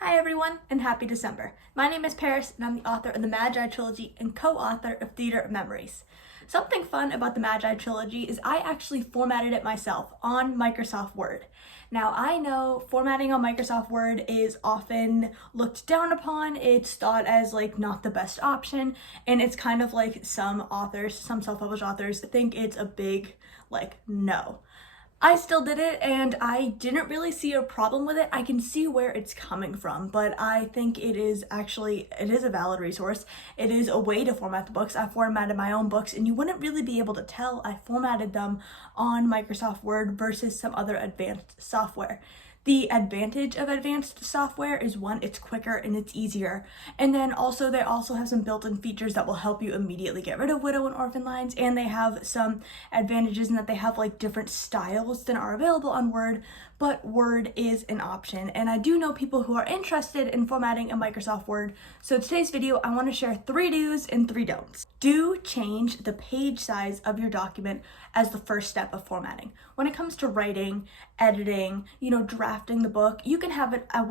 Hi everyone, and happy December. My name is Paris, and I'm the author of the Magi Trilogy and co-author of Theater of Memories. Something fun about the Magi Trilogy is I actually formatted it myself on Microsoft Word. Now, I know formatting on Microsoft Word is often looked down upon. It's thought as not the best option, and it's kind of like some authors, some self-published authors think it's a big no. I still did it and I didn't really see a problem with it. I can see where it's coming from, but I think it is a valid resource. It is a way to format the books. I formatted my own books and you wouldn't really be able to tell I formatted them on Microsoft Word versus some other advanced software. The advantage of advanced software is one, it's quicker and it's easier. And then also they also have some built-in features that will help you immediately get rid of widow and orphan lines. And they have some advantages in that they have different styles than are available on Word, but Word is an option. And I do know people who are interested in formatting in Microsoft Word. So today's video, I want to share 3 do's and 3 don'ts. Do change the page size of your document as the first step of formatting. When it comes to writing, editing, drafting the book, you can have it at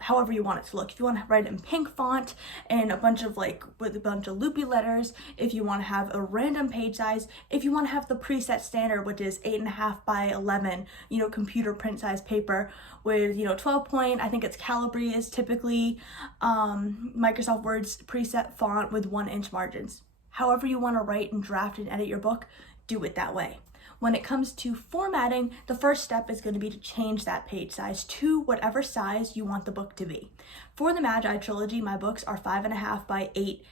however you want it to look. If you want to write it in pink font and with a bunch of loopy letters, if you want to have a random page size, if you want to have the preset standard, which is 8.5 by 11, computer print size paper with, 12 point, I think it's Calibri is typically Microsoft Word's preset font with 1-inch margins. However you want to write and draft and edit your book, do it that way. When it comes to formatting, the first step is going to be to change that page size to whatever size you want the book to be. For the Magi Trilogy, my books are 5.5 by 8.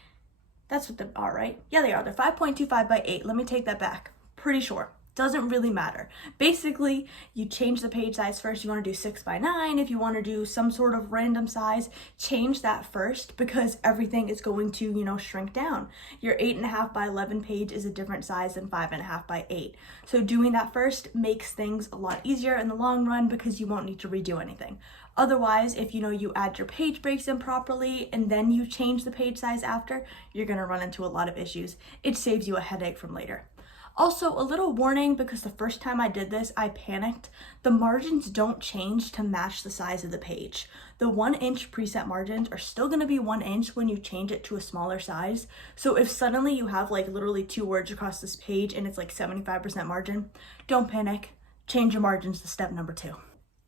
That's what they are, right? Yeah, they are. They're 5.25 by 8. Let me take that back. Pretty sure. Doesn't really matter. Basically, you change the page size first. You want to do 6 by 9. If you want to do some sort of random size, change that first because everything is going to, shrink down. Your 8.5 by 11 page is a different size than 5.5 by 8. So doing that first makes things a lot easier in the long run because you won't need to redo anything. Otherwise, if you add your page breaks in properly and then you change the page size after, you're going to run into a lot of issues. It saves you a headache from later. Also, a little warning, because the first time I did this, I panicked. The margins don't change to match the size of the page. The 1-inch preset margins are still going to be 1 inch when you change it to a smaller size. So if suddenly you have literally 2 words across this page and it's 75% margin, don't panic. Change your margins to step number 2.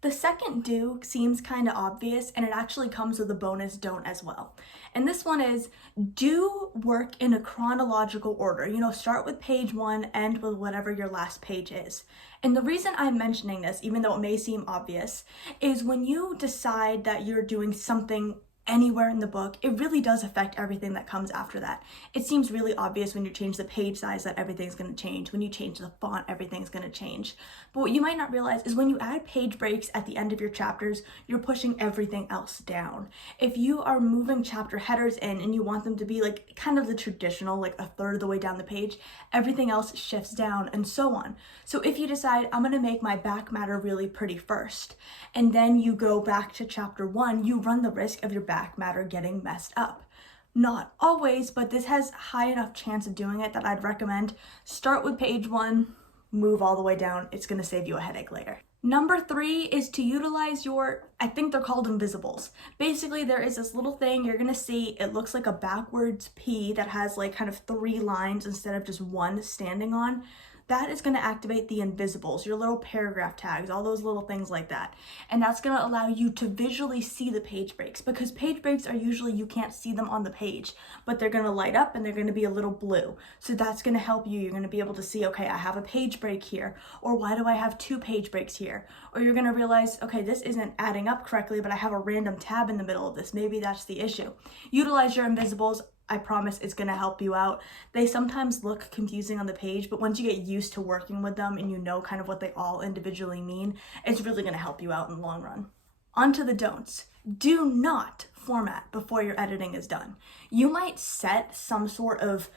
The second do seems kind of obvious, and it actually comes with a bonus don't as well. And this one is do work in a chronological order. Start with page 1, end with whatever your last page is. And the reason I'm mentioning this, even though it may seem obvious, is when you decide that you're doing something anywhere in the book, it really does affect everything that comes after that. It seems really obvious when you change the page size that everything's going to change. When you change the font, everything's going to change. But what you might not realize is when you add page breaks at the end of your chapters, you're pushing everything else down. If you are moving chapter headers in and you want them to be kind of the traditional, a third of the way down the page, everything else shifts down and so on. So if you decide I'm going to make my back matter really pretty first, and then you go back to chapter 1, you run the risk of your back matter getting messed up. Not always, but this has high enough chance of doing it that I'd recommend start with page 1, move all the way down. It's going to save you a headache later. Number 3 is to utilize I think they're called invisibles. Basically, there is this little thing you're going to see. It looks like a backwards P that has kind of 3 lines instead of just 1 standing on. That is going to activate the invisibles, your little paragraph tags, all those little things like that. And that's going to allow you to visually see the page breaks, because page breaks are usually, you can't see them on the page, but they're going to light up and they're going to be a little blue. So that's going to help you. You're going to be able to see, okay, I have a page break here, or why do I have 2 page breaks here? Or you're going to realize, okay, this isn't adding up correctly, but I have a random tab in the middle of this. Maybe that's the issue. Utilize your invisibles. I promise it's going to help you out. They sometimes look confusing on the page, but once you get used to working with them and you know kind of what they all individually mean, it's really going to help you out in the long run. On to the don'ts. Do not format before your editing is done. You might set some sort of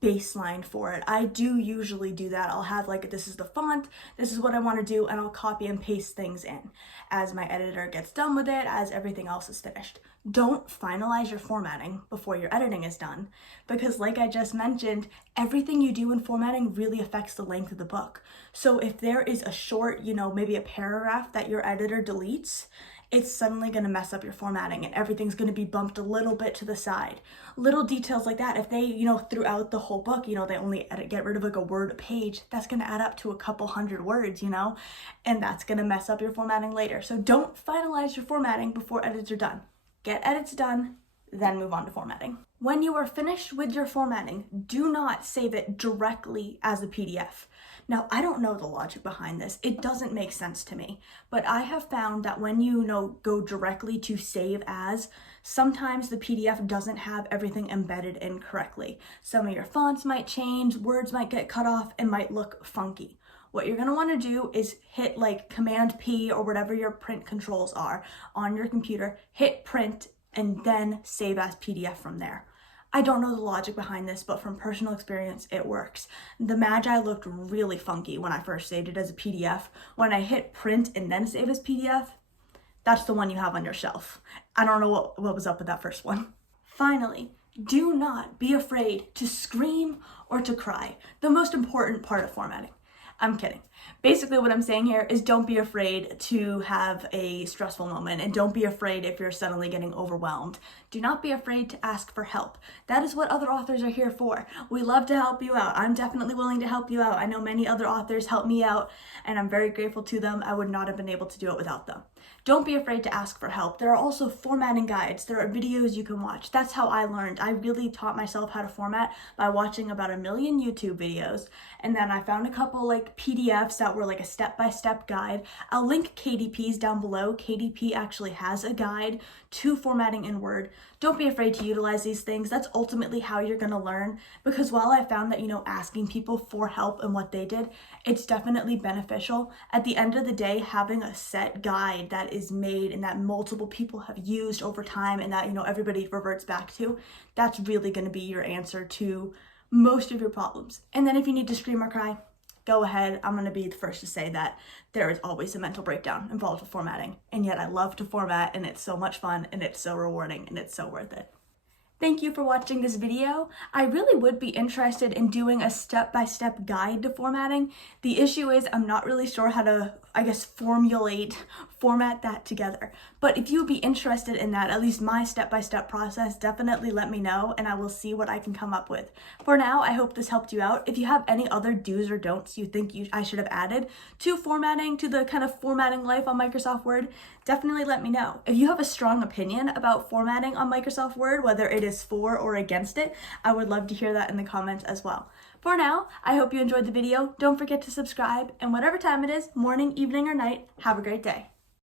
baseline for it. I do usually do that. I'll have this is the font, this is what I want to do, and I'll copy and paste things in as my editor gets done with it, as everything else is finished. Don't finalize your formatting before your editing is done, because like I just mentioned, everything you do in formatting really affects the length of the book. So if there is a short, maybe a paragraph that your editor deletes, it's suddenly going to mess up your formatting and everything's going to be bumped a little bit to the side. Little details like that, if they, throughout the whole book, they only get rid of like a word a page, that's going to add up to a couple hundred words, and that's going to mess up your formatting later. So don't finalize your formatting before edits are done. Get edits done, then move on to formatting. When you are finished with your formatting, do not save it directly as a PDF. Now, I don't know the logic behind this. It doesn't make sense to me, but I have found that when you go directly to save as, sometimes the PDF doesn't have everything embedded in correctly. Some of your fonts might change, words might get cut off, and might look funky. What you're gonna wanna do is hit like Command P or whatever your print controls are on your computer, hit print, and then save as PDF from there. I don't know the logic behind this, but from personal experience, it works. The Magi looked really funky when I first saved it as a PDF. When I hit print and then save as PDF, that's the one you have on your shelf. I don't know what was up with that first one. Finally, do not be afraid to scream or to cry. The most important part of formatting. I'm kidding. Basically what I'm saying here is don't be afraid to have a stressful moment, and don't be afraid if you're suddenly getting overwhelmed. Do not be afraid to ask for help. That is what other authors are here for. We love to help you out. I'm definitely willing to help you out. I know many other authors help me out, and I'm very grateful to them. I would not have been able to do it without them. Don't be afraid to ask for help. There are also formatting guides. There are videos you can watch. That's how I learned. I really taught myself how to format by watching about 1 million YouTube videos. And then I found a couple like PDFs that were like a step-by-step guide. I'll link KDP's down below. KDP actually has a guide to formatting in Word. Don't be afraid to utilize these things. That's ultimately how you're going to learn, because while I found that, asking people for help and what they did, it's definitely beneficial. At the end of the day, having a set guide that is made and that multiple people have used over time and that, everybody reverts back to, that's really going to be your answer to most of your problems. And then if you need to scream or cry, go ahead. I'm going to be the first to say that there is always a mental breakdown involved with formatting. And yet I love to format, and it's so much fun, and it's so rewarding, and it's so worth it. Thank you for watching this video. I really would be interested in doing a step-by-step guide to formatting. The issue is I'm not really sure how to, format that together. But if you'd be interested in that, at least my step-by-step process, definitely let me know and I will see what I can come up with. For now, I hope this helped you out. If you have any other do's or don'ts you think I should have added to formatting, to the kind of formatting life on Microsoft Word, definitely let me know. If you have a strong opinion about formatting on Microsoft Word, whether it is for or against it, I would love to hear that in the comments as well. For now, I hope you enjoyed the video. Don't forget to subscribe, and whatever time it is, morning, evening, or night, have a great day.